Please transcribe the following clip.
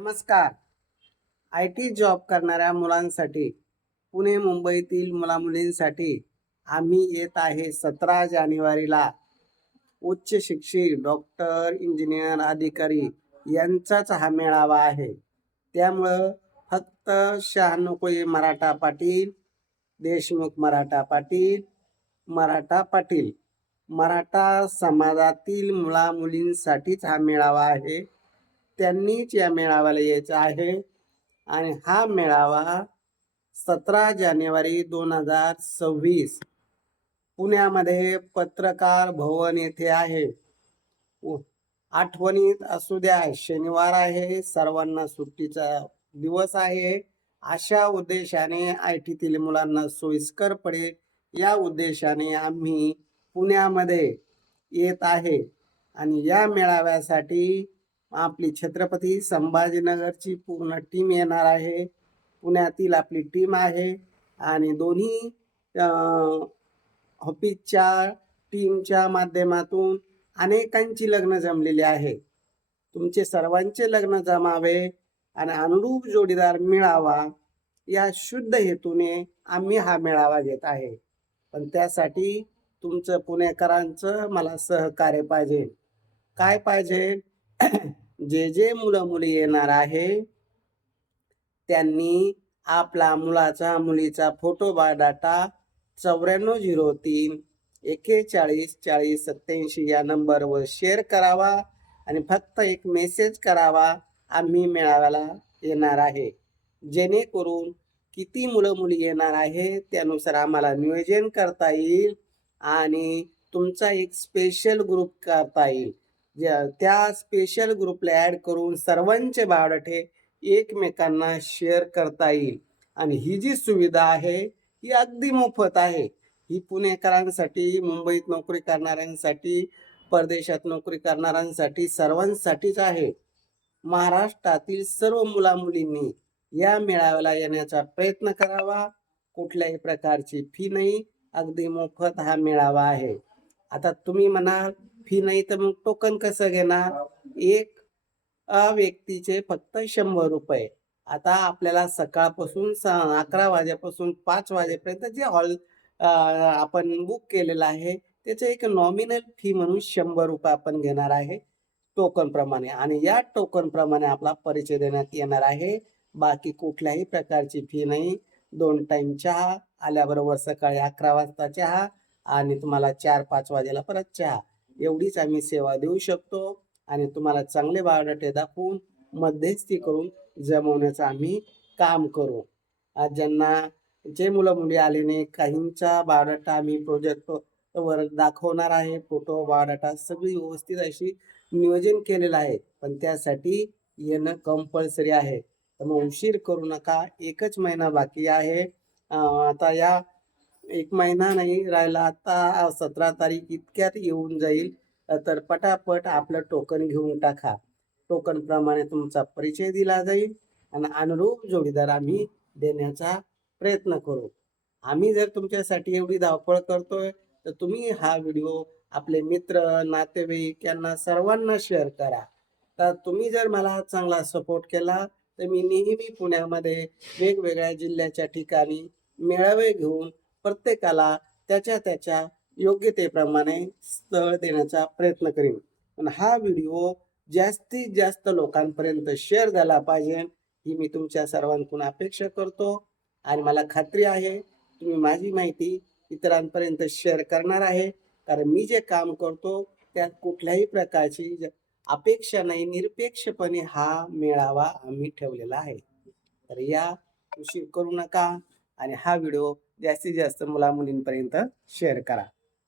नमस्कार. I T job करणाऱ्या मुलांसाठी, पुणे मुंबईतील मुलामुलींसाठी आम्ही येत आहे 17 जानेवारीला उच्च शिक्षित डॉक्टर, इंजिनियर, अधिकारी यांचाच हा मेळावा आहे. त्यामुळं फक्त शहाण्णव कोळी मराठा पाटील, देशमुख मराठा पाटील, मराठा पाटील, मराठा समाजातील मुलामुलींसाठीच हा मेळावा आहे. त्यांनीच या मेळाव्याला यायचं आहे आणि हा मेळावा 17 जानेवारी 2026 पुण्यामध्ये पत्रकार भवन येथे आहे. आठवणीत असू द्या, शनिवार आहे, सर्वांना सुट्टीचा दिवस आहे. अशा उद्देशाने आय टीतील मुलांना सोयीस्कर पडेल या उद्देशाने आम्ही पुण्यामध्ये येत आहे आणि या मेळाव्यासाठी आपली छत्रपती संभाजीनगरची पूर्ण टीम येणार आहे. पुण्यातील आपली टीम आहे आणि दोन्ही ऑफिसच्या टीमच्या माध्यमातून अनेकांची लग्न जमलेली आहे. तुमचे सर्वांचे लग्न जमावे आणि अनुरूप जोडीदार मिळावा या शुद्ध हेतूने आम्ही हा मेळावा घेत आहे. पण त्यासाठी तुमचं पुणेकरांचं मला सहकार्य पाहिजे. काय पाहिजे? जे मुलं मुली येणार आहे त्यांनी आपला मुलाचा मुलीचा फोटो बायोडाटा 9403 41 40 87 या नंबरवर शेअर करावा आणि फक्त एक मेसेज करावा, आम्ही मेळाव्याला येणार आहे. जेणेकरून किती मुलं मुली येणार आहे त्यानुसार आम्हाला नियोजन करता येईल आणि तुमचा एक स्पेशल ग्रुप करता येईल. त्या स्पेशल ग्रुपला ॲड करून सर्वांचे बायोडाटे एकमेकांना शेअर करता येईल. आणि ही जी सुविधा आहे ही अगदी मोफत आहे. ही पुणेकरांसाठी, मुंबईत नोकरी करणाऱ्यांसाठी, परदेशात नोकरी करणाऱ्यांसाठी, सर्वांसाठीच आहे. महाराष्ट्रातील सर्व मुलामुलींनी या मेळाव्याला येण्याचा प्रयत्न करावा. कुठल्याही प्रकारची फी नाही, अगदी मोफत हा मेळावा आहे. आता तुम्ही म्हणाल फी नाही तर मग टोकन कसं घेणार? एक व्यक्तीचे फक्त 100 रुपये. आता आपल्याला सकाळपासून 11 वाजेपासून 5 वाजेपर्यंत जे हॉल आपण बुक केलेलं आहे त्याचं एक नॉमिनल फी म्हणून 100 रुपये आपण घेणार आहे टोकन प्रमाणे. आणि या टोकन प्रमाणे आपला परिचय देण्यात येणार आहे. बाकी कुठल्याही प्रकारची फी नाही. 2 टाइम चहा, आल्याबरोबर सकाळी 11 वाजता चहा आणि तुम्हाला 4-5 वाजेला परत चहा, एवढीच आम्ही सेवा देऊ शकतो. आणि तुम्हाला चांगले बायोडाटे दाखवून मध्यस्थी करून जमवण्याचं आम्ही काम करू. ज्यांना जे मुलं मुली आले नाही, काहींचा बायोडाटा आम्ही प्रोजेक्ट वर दाखवणार आहे. फोटो बायोडाटा सगळी व्यवस्थित अशी नियोजन केलेलं आहे. पण त्यासाठी येणं कंपल्सरी आहे. तर मग उशीर करू नका. 1च महिना बाकी आहे. आता या 1 महिना नाही राहिला, आता 17 तारीख इतक्यात येऊन जाईल. तर पटापट आपलं टोकन घेऊन टाका. टोकन प्रमाणे तुमचा परिचय दिला जाईल आणि अनुरूप जोडीदार आम्ही देण्याचा प्रयत्न करू. आम्ही जर तुमच्यासाठी एवढी धावपळ करतोय तर तुम्ही हा व्हिडिओ आपले मित्र, नातेवाईक यांना सर्वांना शेअर करा. तर तुम्ही जर मला चांगला सपोर्ट केला तर मी नेहमी पुण्यामध्ये वेगवेगळ्या जिल्ह्याच्या ठिकाणी मेळावे घेऊन प्रत्येकाला त्याच्या योग्यतेप्रमाणे स्थळ देण्याचा प्रयत्न करीन. पण हा व्हिडिओ जास्तीत जास्त लोकांपर्यंत शेअर झाला पाहिजे ही मी तुमच्या सर्वांकडून अपेक्षा करतो. आणि मला खात्री आहे तुम्ही माझी माहिती इतरांपर्यंत शेअर करणार आहे. कारण मी जे काम करतो त्यात कुठल्याही प्रकारची अपेक्षा नाही, निरपेक्षपणे हा मेळावा आम्ही ठेवलेला आहे. तर या उशीर करू नका आणि हा व्हिडिओ जास्तीत जास्त मुलामुलींपर्यंत शेअर करा.